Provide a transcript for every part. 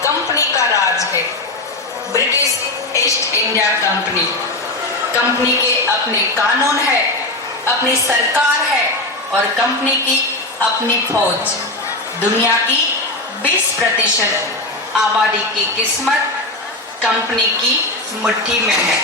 Company का राज है, British east India company. Company के अपने कानून है, अपनी सरकार है और कंपनी की अपनी फौज। दुनिया की 20% आबादी की किस्मत कंपनी की मुट्ठी में है।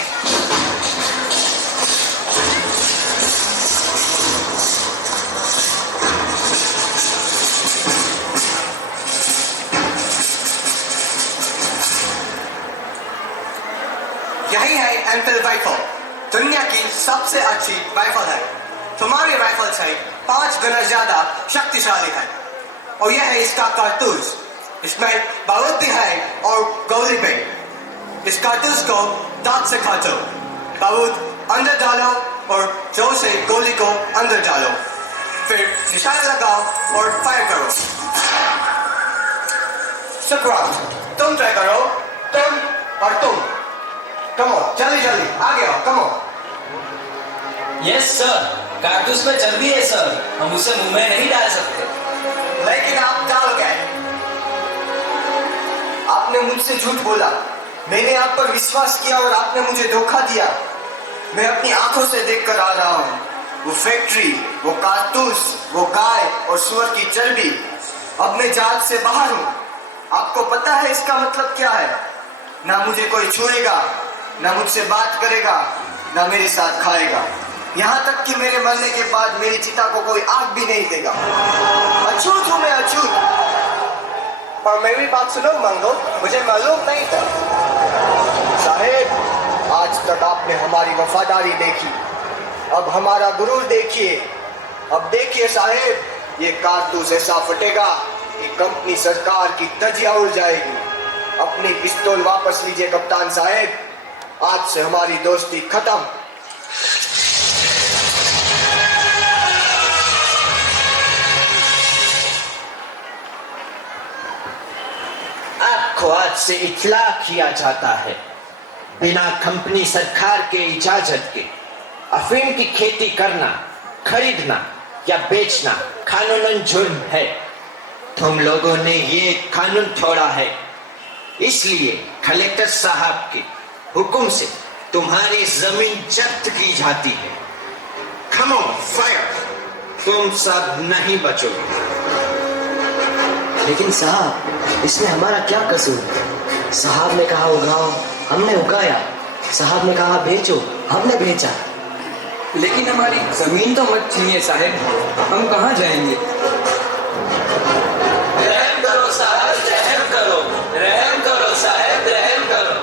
यही है एंफील्ड राइफल, दुनिया की सबसे अच्छी राइफल है। तुम्हारी राइफल से 5 गुना ज्यादा शक्तिशाली है। और यह है इसका कारतूस, इसमें बारूद भी है और गोली भी। इस कारतूस को दांत से काटो, बारूद अंदर डालो और जोर से गोली को अंदर डालो, फिर निशाना लगाओ और फायर करो। शुक्रान, तुम ट्राई करो, तुम और तुम। कमो, जल्दी जल्दी आगे आओ, कमो। यस सर, कारतूस में चर्बी है सर, हम उसे मुंह में नहीं डाल सकते। लेकिन आप डाल गए। आपने मुझसे झूठ बोला, मैंने आप पर विश्वास किया और आपने मुझे धोखा दिया। मैं अपनी आंखों से देखकर आ रहा हूँ, वो फैक्ट्री, वो कारतूस, वो गाय और सुअर की चर्बी। अब मैं जहाज से बाहर हूँ। आपको पता है इसका मतलब क्या है? ना मुझे कोई छुएगा, ना मुझसे बात करेगा, ना मेरे साथ खाएगा। यहाँ तक कि मेरे मरने के बाद मेरी चिता को कोई आग भी नहीं देगा। अछूत हूँ मैं, अछूत। और मेरी बात सुनो मंगो, मुझे मालूम नहीं था। साहेब, आज तक आपने हमारी वफादारी देखी, अब हमारा गुरूर देखिए। अब देखिए साहेब, ये कारतूस ऐसा फटेगा कि कंपनी सरकार की धज्जियां उड़ जाएगी। अपनी पिस्तौल वापस लीजिए कप्तान साहेब, आज से हमारी दोस्ती खत्म। आपको आज से इत्तला किया जाता है, बिना कंपनी सरकार के इजाजत के अफीम की खेती करना, खरीदना या बेचना कानूनन जुर्म है। तुम लोगों ने ये कानून तोड़ा है, इसलिए कलेक्टर साहब के हुक्म से तुम्हारी जमीन जब्त की जाती है। कम ऑन फायर, तुम सब नहीं बचोगे। लेकिन साहब, इसमें हमारा क्या कसूर? साहब ने कहा उगाओ, हमने उगाया। साहब ने कहा बेचो, हमने बेचा। लेकिन हमारी जमीन तो मत छीनिए साहब, हम कहाँ जाएंगे? रहम करो साहब, रहम करो, रहम करो साहब, रहम करो।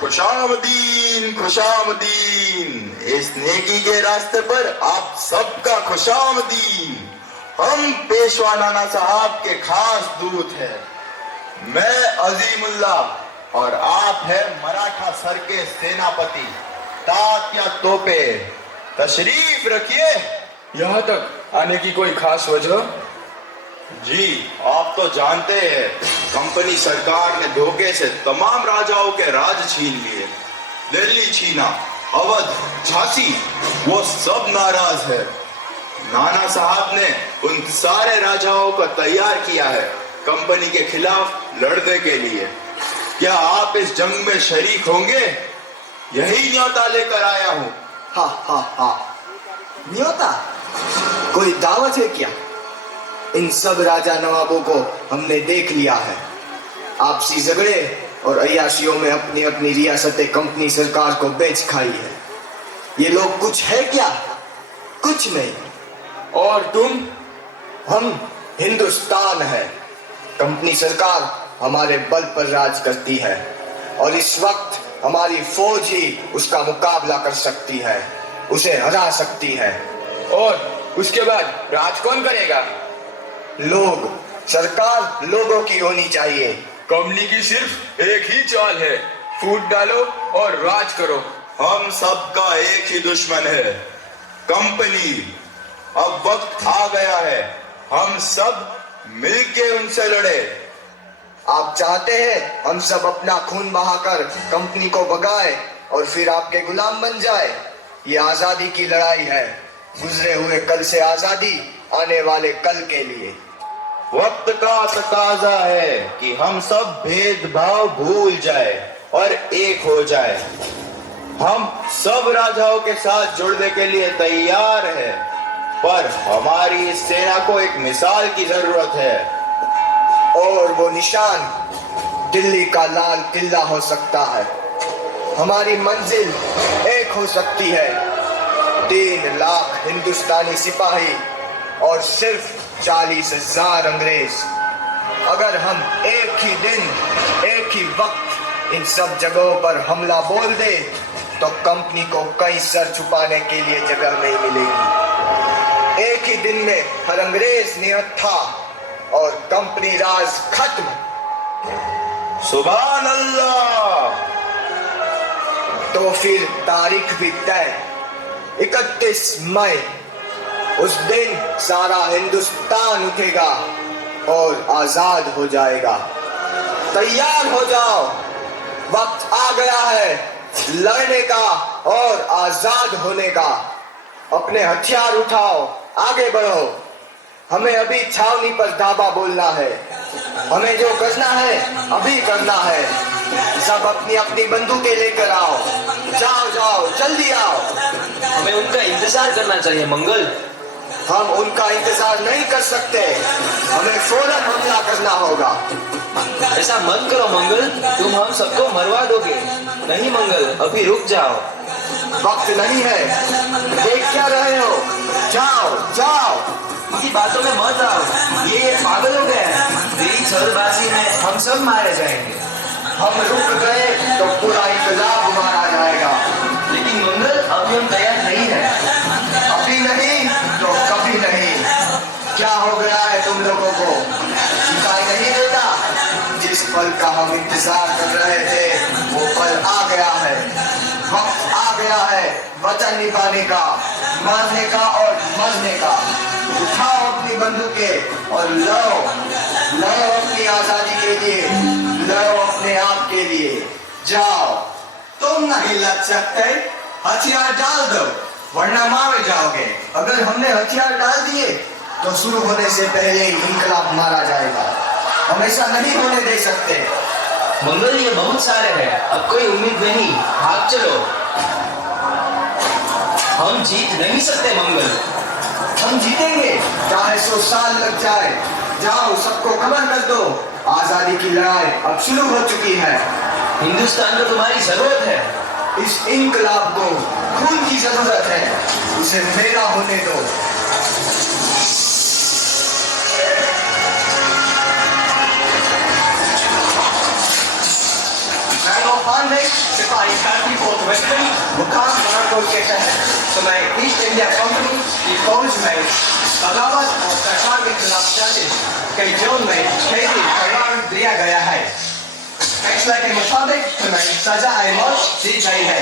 खुशामदीन, खुशामदीन। इस नेकी के रास्ते पर आप सबका खुशामदीन। हम पेशवा नाना साहब के खास दूत हैं। मैं अजीमुल्ला और आप है मराठा सर के सेनापति तात्या तोपे। तशरीफ रखिए। यहाँ तक आने की कोई खास वजह? जी, आप तो जानते हैं, कंपनी सरकार ने धोखे से तमाम राजाओं के राज छीन लिए। दिल्ली छीना, अवध, झांसी, वो सब नाराज है। नाना साहब ने उन सारे राजाओं को तैयार किया है कंपनी के खिलाफ लड़ने के लिए। क्या आप इस जंग में शरीक होंगे? यही न्योता लेकर आया हूं। हा हा हा, न्योता? कोई दावत है क्या? इन सब राजा नवाबों को हमने देख लिया है। आपसी झगड़े और अय्याशियों में अपनी अपनी रियासतें कंपनी सरकार को बेच खाई है। ये लोग कुछ है क्या? कुछ नहीं। और तुम? हम हिंदुस्तान है। कंपनी सरकार हमारे बल पर राज करती है और इस वक्त हमारी फौज ही उसका मुकाबला कर सकती है, उसे हरा सकती है। और उसके बाद राज कौन करेगा? लोग। सरकार लोगों की होनी चाहिए। कंपनी की सिर्फ एक ही चाल है, फूट डालो और राज करो। हम सबका एक ही दुश्मन है, कंपनी। अब वक्त आ गया है हम सब मिलके उनसे लड़े। आप चाहते हैं हम सब अपना खून बहाकर कंपनी को भगाए और फिर आपके गुलाम बन जाए? ये आजादी की लड़ाई है, गुजरे हुए कल से आजादी, आने वाले कल के लिए। वक्त का तकाजा है कि हम सब भेदभाव भूल जाए और एक हो जाए। हम सब राजाओं के साथ जुड़ने के लिए तैयार है, पर हमारी इस सेना को एक मिसाल की जरूरत है। और वो निशान दिल्ली का लाल किला हो सकता है। हमारी मंजिल एक हो सकती है, 3 लाख हिंदुस्तानी सिपाही और सिर्फ 40,000 अंग्रेज। अगर हम एक ही दिन एक ही वक्त इन सब जगहों पर हमला बोल दे तो कंपनी को कहीं सर छुपाने के लिए जगह नहीं मिलेगी। एक ही दिन में हर अंग्रेज निहत्था और कंपनी राज खत्म। सुभान अल्लाह। तो फिर तारीख भी तय, 31 मई। उस दिन सारा हिंदुस्तान उठेगा और आजाद हो जाएगा। तैयार हो जाओ, वक्त आ गया है लड़ने का और आजाद होने का। अपने हथियार उठाओ, आगे बढ़ो। हमें अभी छावनी पर धावा बोलना है। हमें जो करना है अभी करना है। सब अपनी अपनी बंदूकें लेकर आओ। जाओ जाओ, जल्दी आओ। हमें उनका इंतजार करना चाहिए मंगल। हम उनका इंतजार नहीं कर सकते, हमें फौरन हमला करना होगा। ऐसा मत करो मंगल, तुम हम सबको मरवा दोगे। नहीं मंगल, अभी रुक जाओ। वक्त नहीं है, देख क्या रहे हो? जाओ जाओ। इनकी बातों में मत आओ, ये पागल हो गए हैं। तेरी जल्दबाजी में हम सब मारे जाएंगे। हम रुक गए तो पूरा इनकलाब मारा जाएगा। लेकिन मंगल, अभी हम तैयार नहीं है। अभी नहीं तो कभी नहीं। क्या हो गया है तुम लोगों को? दिखाई नहीं देता? जिस पल का हम इंतजार कर रहे थे वो पल आ गया है। वक्त आ गया है वचन निभाने का, मारने का और मरने का। उठाओ अपनी बंदूकें और लड़ो, लड़ो अपनी आजादी के लिए, लड़ो अपने आप के लिए। जाओ। तुम नहीं लड़ सकते, हथियार डाल दो वरना मारे जाओगे। अगर हमने हथियार डाल दिए तो शुरू होने से पहले ही इनकलाब मारा जाएगा। हम ऐसा नहीं होने दे सकते। मंगल, ये बहुत सारे हैं, अब कोई उम्मीद नहीं, भाग चलो। हम जीत नहीं सकते मंगल। हम जीतेंगे, चाहे 100 साल लग जाए। जाओ, सबको खबर कर दो, आजादी की लड़ाई अब शुरू हो चुकी है। हिंदुस्तान को तुम्हारी जरूरत है। इस इनकलाब को खून की जरूरत है, उसे मेरा होने दो। सिपाही छात्री को वेस्टर्न मुकाम बनारकोट के तहत समय ईस्ट इंडिया कंपनी की फौज में बगावत और सरकार के खिलाफ चले कई जोन में कैदी करार दिया गया है। फैसला के मुताबिक तुम्हें सजा मौत दी गई है।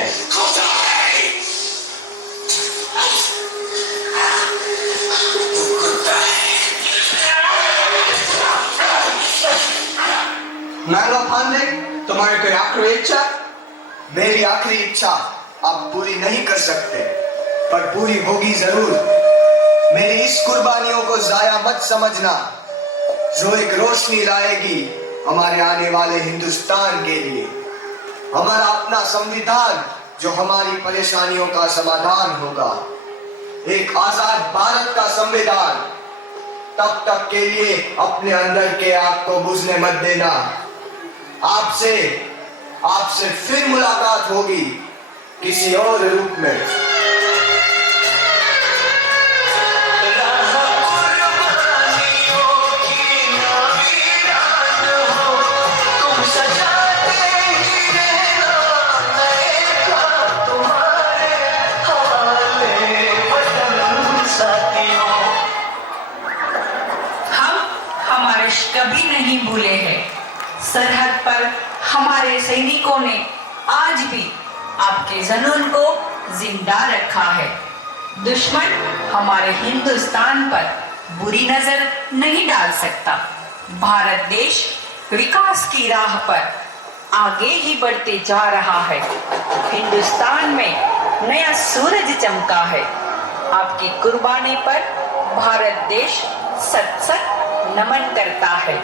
मैंगो पांडे, तुम्हारी कोई आखिरी इच्छा? मेरी आखिरी इच्छा आप पूरी नहीं कर सकते, पर पूरी होगी जरूर। मेरी इस कुर्बानियों को जाया मत समझना, जो एक रोशनी लाएगी हमारे आने वाले हिंदुस्तान के लिए। हमारा अपना संविधान जो हमारी परेशानियों का समाधान होगा, एक आजाद भारत का संविधान। तब तक के लिए अपने अंदर के आग को बुझने मत देना। आपसे फिर मुलाकात होगी किसी और रूप में। कभी नहीं भूले हैं। सरहद पर हमारे सैनिकों ने आज भी आपके जुनून को जिंदा रखा है। दुश्मन हमारे हिंदुस्तान पर बुरी नजर नहीं डाल सकता। भारत देश विकास की राह पर आगे ही बढ़ते जा रहा है। हिंदुस्तान में नया सूरज चमका है। आपकी कुर्बानी पर भारत देश सत सत नमन करता है।